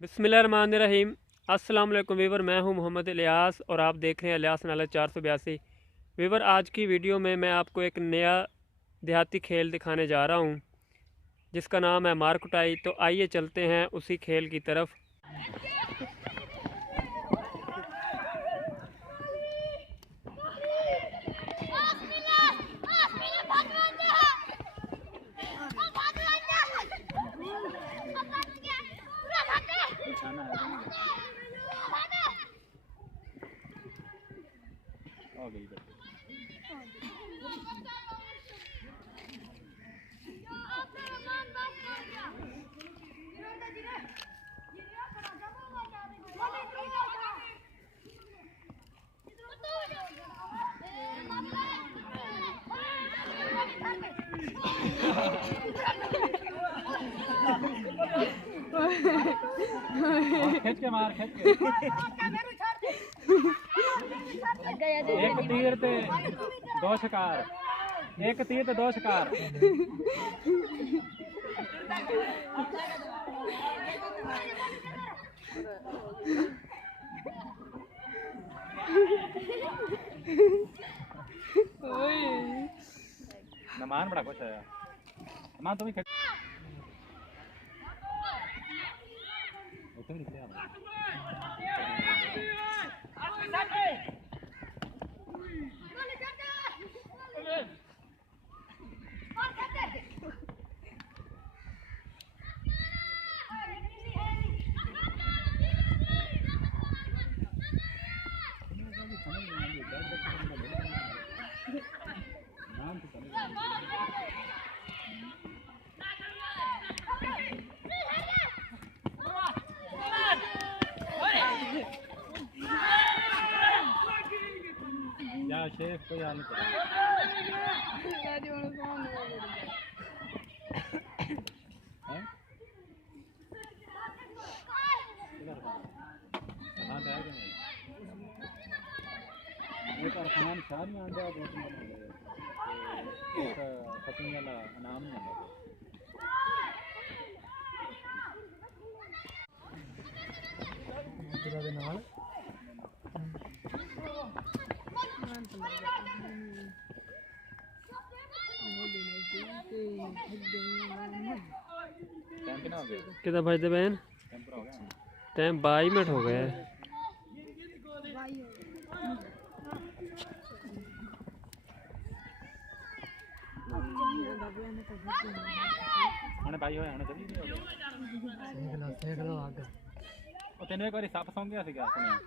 बिस्मिल्लाहिर्रहमानिर्रहीम। अस्सलाम वालेकुम वीवर, मैं हूं मोहम्मद इलियास और आप देख रहे हैं इलियास नाला 482। वीवर, आज की वीडियो में मैं आपको एक नया देहाती खेल दिखाने जा रहा हूं जिसका नाम है मार कुटाई। तो आइए चलते हैं उसी खेल की तरफ। खींच के मार, खींच के एक तीर ते दो शिकार, एक तीर ते दो शिकार। मेहमान बड़ा खुश है। मेहमान तुम ही या शेफ कोई हाल नहीं। एक अरफान शाह नहीं आंदा दो तीन एक पतंग वाला इनाम नहीं आंदा। टाइम कितना हो गया? कितना बजते बहन? टाइम पूरा हो गया? टाइम 22 मिनट हो गए। भाई होए हने जल्दी नहीं हो गया। ਉਹ ਤੈਨੂੰ ਇੱਕ ਵਾਰੀ ਸੱਪ ਸੌਂ ਗਿਆ ਸੀਗਾ ਸੁਣਿਆ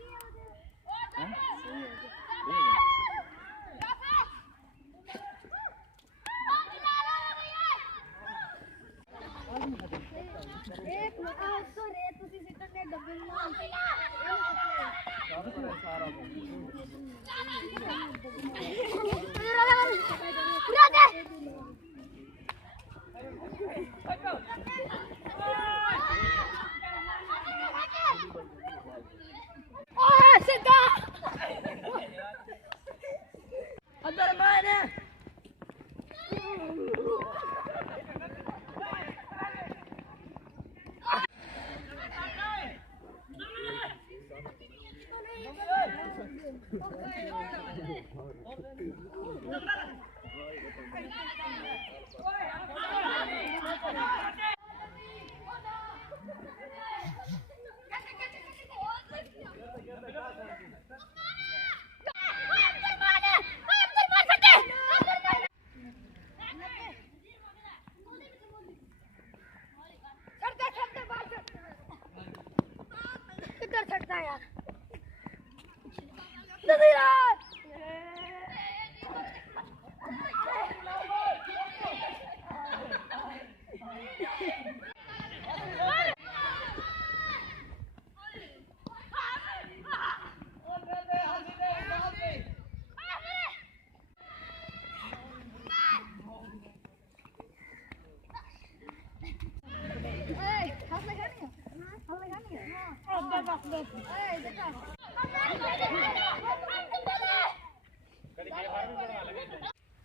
ਹੈ। एक तो रे तुसी सिटर ने डबल सकता है यार।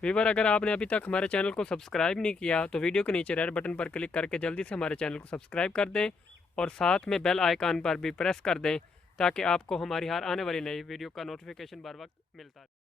वीवर, अगर आपने अभी तक हमारे चैनल को सब्सक्राइब नहीं किया तो वीडियो के नीचे रेड बटन पर क्लिक करके जल्दी से हमारे चैनल को सब्सक्राइब कर दें और साथ में बेल आइकन पर भी प्रेस कर दें ताकि आपको हमारी हर आने वाली नई वीडियो का नोटिफिकेशन बर वक्त मिलता रहे।